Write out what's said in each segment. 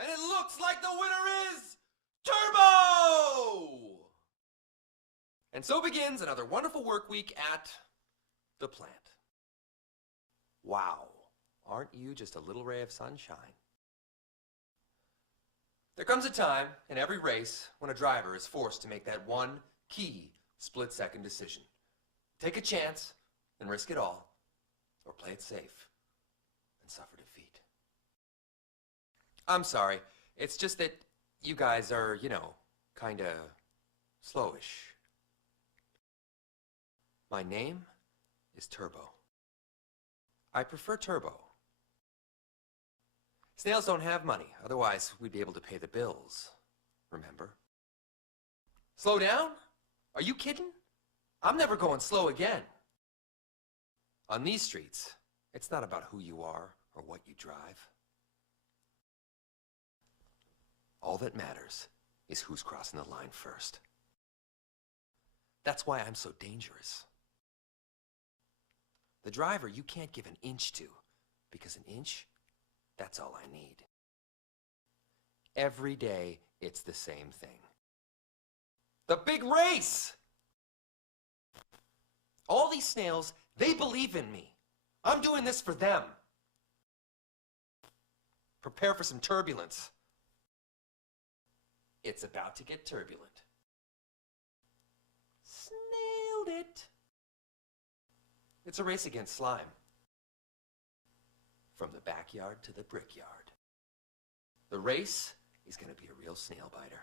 And it looks like the winner is Turbo! And so begins another wonderful work week at the plant. Wow, aren't you just a little ray of sunshine? There comes a time in every race when a driver is forced to make that one key split-second decision. Take a chance and risk it all, or play it safe and suffer defeat. I'm sorry, it's just that you guys are, kinda slowish. My name is Turbo. I prefer Turbo. Snails don't have money, otherwise we'd be able to pay the bills, remember? Slow down? Are you kidding? I'm never going slow again. On these streets, it's not about who you are or what you drive. All that matters is who's crossing the line first. That's why I'm so dangerous. The driver you can't give an inch to, because an inch, that's all I need. Every day, it's the same thing. The big race! All these snails, they believe in me. I'm doing this for them. Prepare for some turbulence. It's about to get turbulent. Snailed it. It's a race against slime. From the backyard to the brickyard. The race is going to be a real snail biter.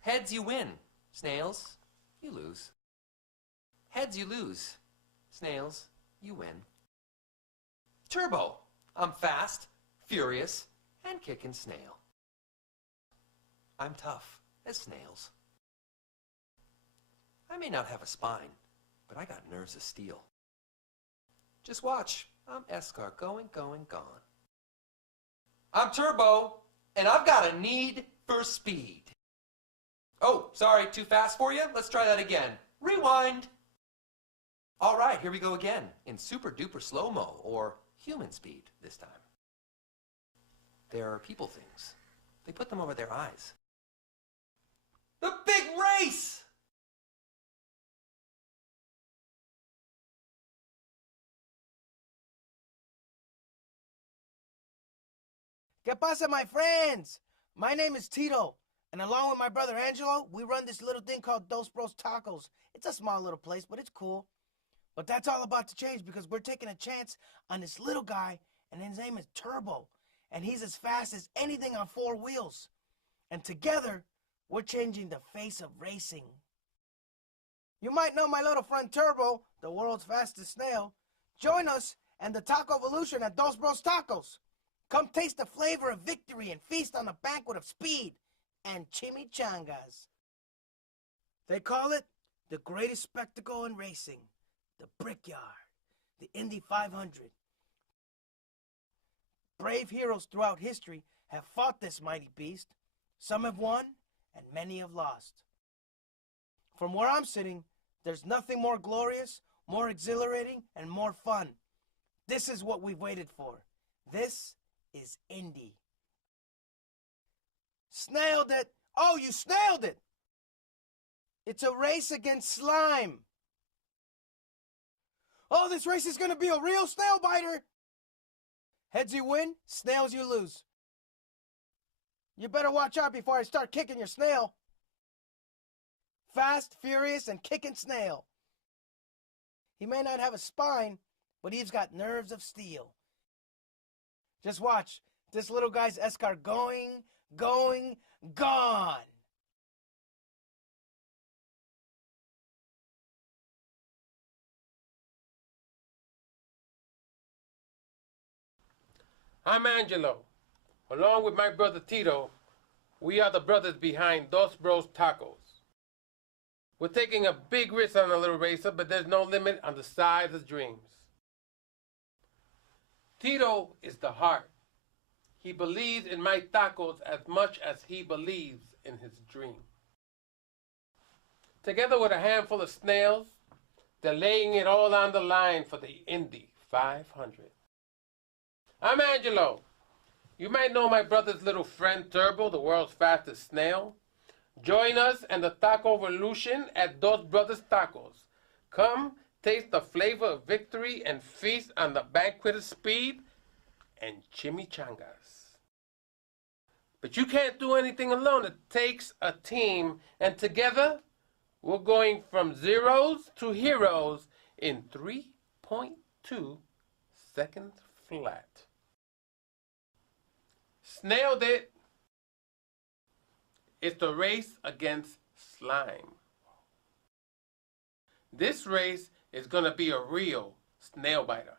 Heads, you win. Snails, you lose. Heads, you lose. Snails, you win. Turbo, I'm fast, furious, and kicking snail. I'm tough as snails. I may not have a spine, but I got nerves of steel. Just watch. I'm S-car going, gone. I'm Turbo, and I've got a need for speed. Oh, sorry, too fast for you? Let's try that again. Rewind. All right, here we go again, in super duper slow-mo, or human speed this time. There are people things. They put them over their eyes. The big race! ¿Qué pasa, my friends? My name is Tito, and along with my brother Angelo, we run this little thing called Dos Bros Tacos. It's a small little place, but it's cool. But that's all about to change because we're taking a chance on this little guy, and his name is Turbo, and he's as fast as anything on four wheels. And together, we're changing the face of racing. You might know my little friend Turbo, the world's fastest snail. Join us and the Taco Evolution at Dos Bros Tacos. Come taste the flavor of victory and feast on a banquet of speed and chimichangas. They call it the greatest spectacle in racing, the Brickyard, the Indy 500. Brave heroes throughout history have fought this mighty beast. Some have won, and many have lost. From where I'm sitting, there's nothing more glorious, more exhilarating, and more fun. This is what we've waited for. This is Indy. Snailed it! Oh, you snailed it! It's a race against slime. Oh, this race is going to be a real snail biter. Heads you win, snails you lose. You better watch out before I start kicking your snail. Fast, furious, and kicking snail. He may not have a spine, but he's got nerves of steel. Just watch. This little guy's S-car going, gone. I'm Angelo. Along with my brother Tito, we are the brothers behind Dos Bros Tacos. We're taking a big risk on a little racer, but there's no limit on the size of dreams. Tito is the heart. He believes in my tacos as much as he believes in his dream. Together with a handful of snails, they're laying it all on the line for the Indy 500. I'm Angelo, You might know my brother's little friend Turbo, the world's fastest snail. Join us and the taco revolution at Dos Brothers Tacos. Come, taste the flavor of victory and feast on the banquet of speed and chimichangas. But you can't do anything alone. It takes a team, and together we're going from zeros to heroes in 3.2 seconds flat. Snailed it. It's the race against slime. This race is going to be a real snail biter.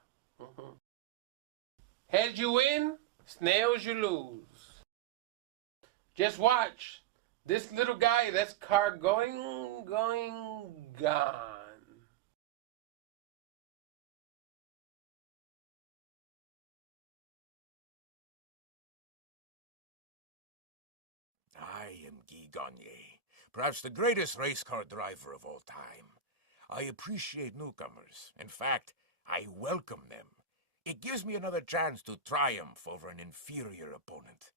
Heads you win, snails you lose. Just watch. This little guy, that's car going, gone. I am Guy Gagné, perhaps the greatest race car driver of all time. I appreciate newcomers. In fact, I welcome them. It gives me another chance to triumph over an inferior opponent.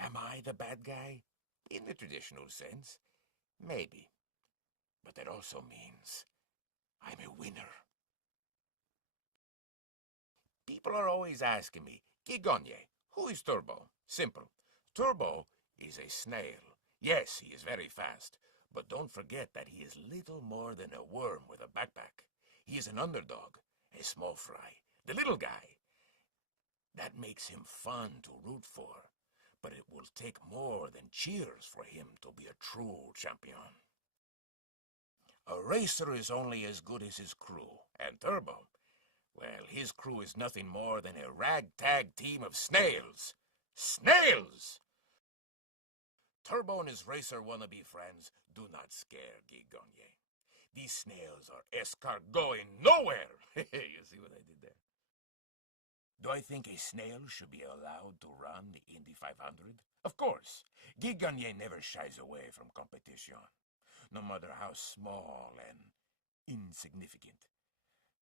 Am I the bad guy? In the traditional sense, maybe. But that also means I'm a winner. People are always asking me, Guy Gagné, who is Turbo? Simple. Turbo is a snail. Yes, he is very fast, but don't forget that he is little more than a worm with a backpack. He is an underdog, a small fry, the little guy. That makes him fun to root for, but it will take more than cheers for him to be a true champion. A racer is only as good as his crew, and Turbo, well, his crew is nothing more than a ragtag team of snails. Snails! Turbo and his racer wannabe friends do not scare Guy Gagné. These snails are escargoting nowhere. You see what I did there? Do I think a snail should be allowed to run the Indy 500? Of course. Guy Gagné never shies away from competition, no matter how small and insignificant.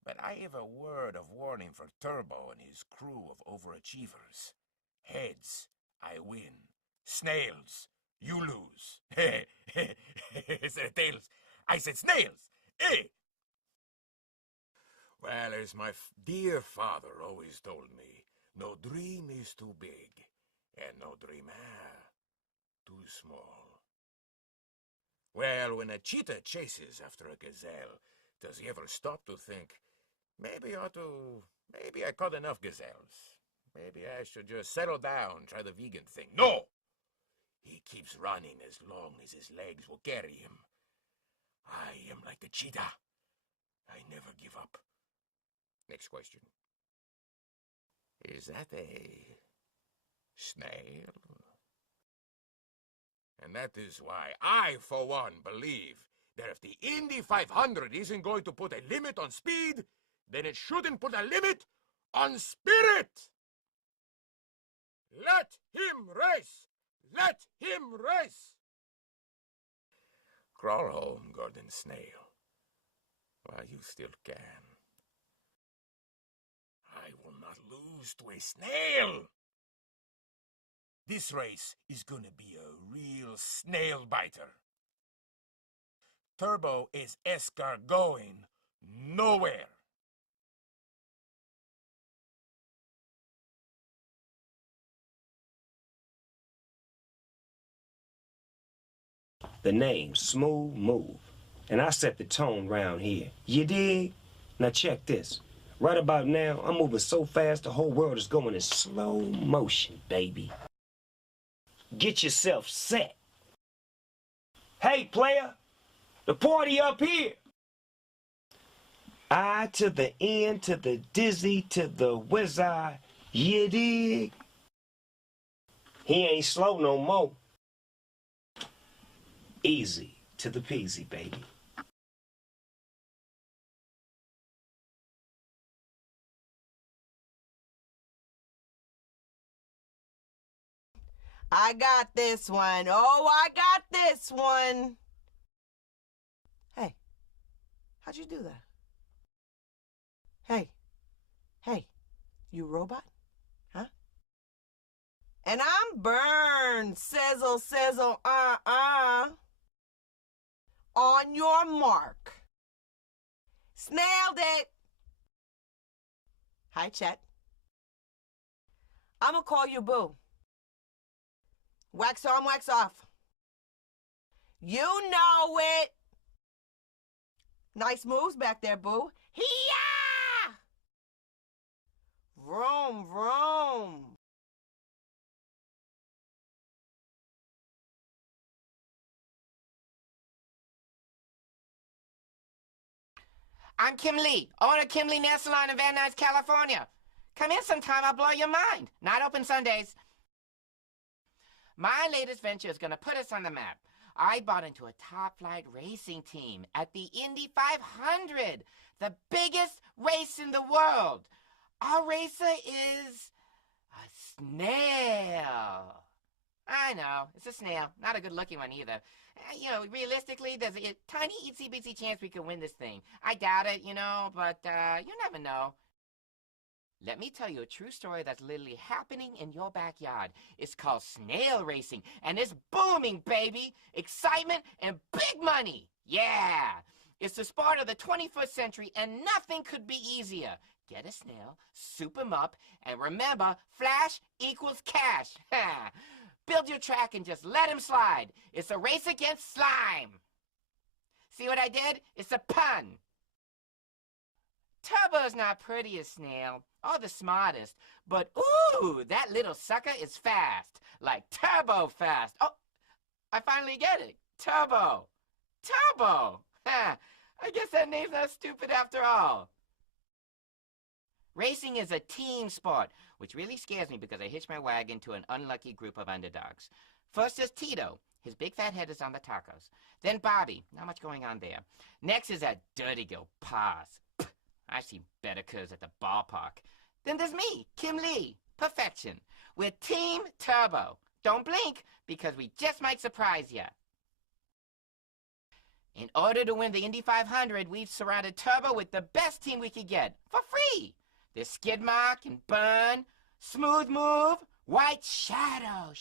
But I have a word of warning for Turbo and his crew of overachievers. Heads, I win. Snails, you lose. Tails, I said snails. Well, as my dear father always told me, no dream is too big, and no dream too small. Well, when a cheetah chases after a gazelle, does he ever stop to think, maybe I caught enough gazelles. Maybe I should just settle down, try the vegan thing. No! He keeps running as long as his legs will carry him. I am like a cheetah. I never give up. Next question. Is that a snail? And that is why I, for one, believe that if the Indy 500 isn't going to put a limit on speed, then it shouldn't put a limit on spirit. Let him race! Let him race! Crawl home, Gordon Snail, while you still can. I will not lose to a snail! This race is gonna be a real snail biter. Turbo is escargoing nowhere. The name, Smooth Move. And I set the tone round here. You dig? Now check this. Right about now, I'm moving so fast the whole world is going in slow motion, baby. Get yourself set. Hey, player, the party up here. I to the N to the dizzy to the whiz-eye. You dig? He ain't slow no more. Easy to the peasy, baby. I got this one. Oh, I got this one. Hey, how'd you do that? Hey, you robot? And I'm burned. Sizzle, sizzle, On your mark. Snailed it. Hi, Chet. I'm gonna call you Boo. Wax on, wax off. You know it. Nice moves back there, Boo. Hee-yah! Vroom, vroom. I'm Kim Lee, owner of Kim Lee Nail Salon in Van Nuys, California. Come in sometime, I'll blow your mind. Not open Sundays. My latest venture is going to put us on the map. I bought into a top-flight racing team at the Indy 500, the biggest race in the world. Our racer is a snail. I know, it's a snail. Not a good-looking one either. You know, realistically, there's a tiny itsy-bitsy chance we can win this thing. I doubt it, you know, but you never know. Let me tell you a true story that's literally happening in your backyard. It's called snail racing, and it's booming, baby. Excitement and big money. Yeah. It's the sport of the 21st century, and nothing could be easier. Get a snail, soup him up, and remember, flash equals cash. Build your track and just let him slide. It's a race against slime. See what I did? It's a pun. Turbo's not prettiest snail, or the smartest, but ooh, that little sucker is fast. Like turbo fast. Oh, I finally get it. Turbo. Turbo. I guess that name's not stupid after all. Racing is a team sport, which really scares me because I hitched my wagon to an unlucky group of underdogs. First is Tito. His big fat head is on the tacos. Then Bobby. Not much going on there. Next is that dirty girl, Paz. I've seen better curves at the ballpark. Then there's me, Kim Lee. Perfection. We're Team Turbo. Don't blink, because we just might surprise ya. In order to win the Indy 500, we've surrounded Turbo with the best team we could get, for free. There's skid mark and burn, smooth move, white shadow,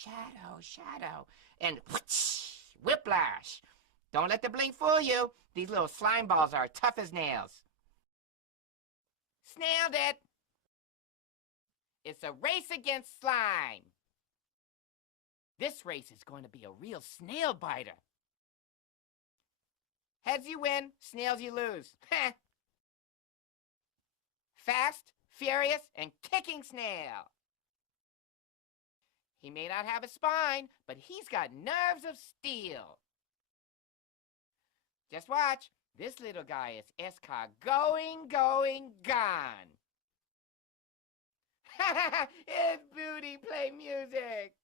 and whoosh, whiplash. Don't let the blink fool you. These little slime balls are tough as nails. Snailed it. It's a race against slime. This race is going to be a real snail biter. Heads you win, snails you lose. Fast, furious, and kicking snail. He may not have a spine, but he's got nerves of steel. Just watch. This little guy is S-car going, gone. It's booty, play music.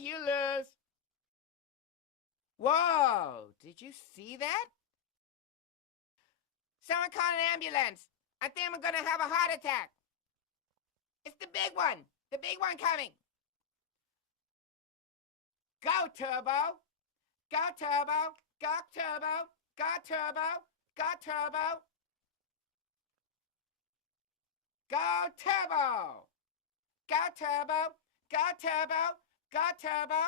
You lose. Whoa, did you see that? Someone call an ambulance. I think I'm gonna have a heart attack. It's the big one coming. Go, Turbo. Go, Turbo. Go, Turbo. Go, Turbo. Go, Turbo. Go, Turbo. Go, Turbo. Go, Turbo. Go, Turbo.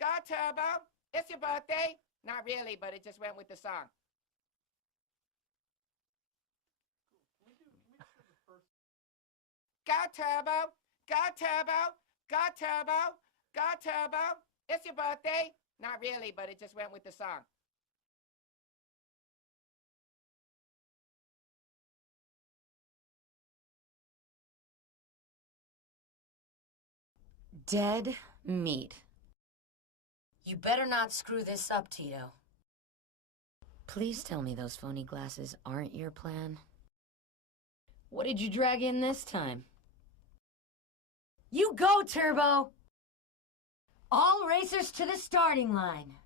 Go, Turbo. It's your birthday. Not really, but it just went with the song. Go, Turbo. Go, Turbo. Go, Turbo. Go, Turbo. It's your birthday. Not really, but it just went with the song. Dead meat. You better not screw this up, Tito. Please tell me those phony glasses aren't your plan. What did you drag in this time? You go, Turbo! All racers to the starting line.